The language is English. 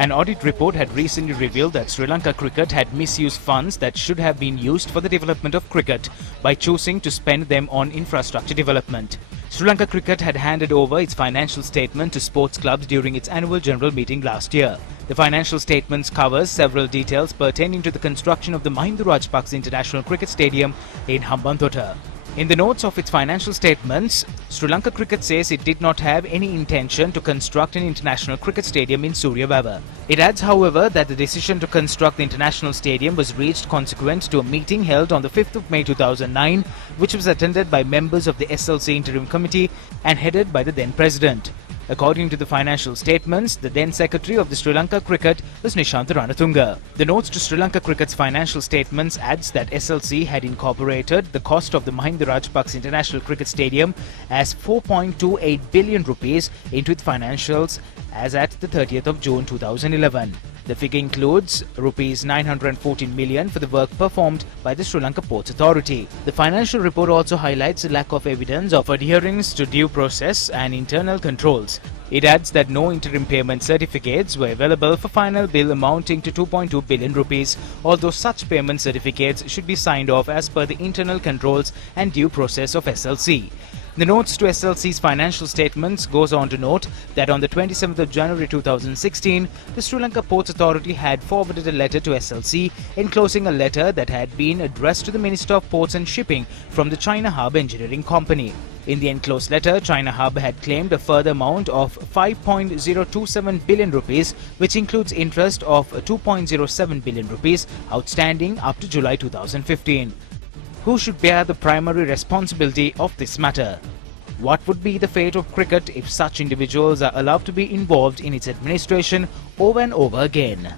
An audit report had recently revealed that Sri Lanka Cricket had misused funds that should have been used for the development of cricket by choosing to spend them on infrastructure development. Sri Lanka Cricket had handed over its financial statement to sports clubs during its annual general meeting last year. The financial statements covers several details pertaining to the construction of the Mahinda Rajapaksa International Cricket Stadium in Hambantota. In the notes of its financial statements, Sri Lanka Cricket says it did not have any intention to construct an international cricket stadium in Suryawava. It adds, however, that the decision to construct the international stadium was reached consequent to a meeting held on the 5th of May 2009, which was attended by members of the SLC Interim Committee and headed by the then President. According to the financial statements, the then Secretary of the Sri Lanka Cricket was Nishantha Ranatunga. The notes to Sri Lanka Cricket's financial statements adds that SLC had incorporated the cost of the Mahinda Rajapaksa International Cricket Stadium as 4.28 billion rupees into its financials as at the 30th of June 2011. The figure includes rupees 914 million for the work performed by the Sri Lanka Ports Authority. The financial report also highlights the lack of evidence of adherence to due process and internal controls. It adds that no interim payment certificates were available for final bill amounting to 2.2 billion rupees, although such payment certificates should be signed off as per the internal controls and due process of SLC. The notes to SLC's financial statements goes on to note that on the 27th of January 2016, the Sri Lanka Ports Authority had forwarded a letter to SLC enclosing a letter that had been addressed to the Minister of Ports and Shipping from the China Hub Engineering Company. In the enclosed letter, China Hub had claimed a further amount of 5.027 billion rupees, which includes interest of 2.07 billion rupees outstanding up to July 2015. Who should bear the primary responsibility of this matter? What would be the fate of cricket if such individuals are allowed to be involved in its administration over and over again?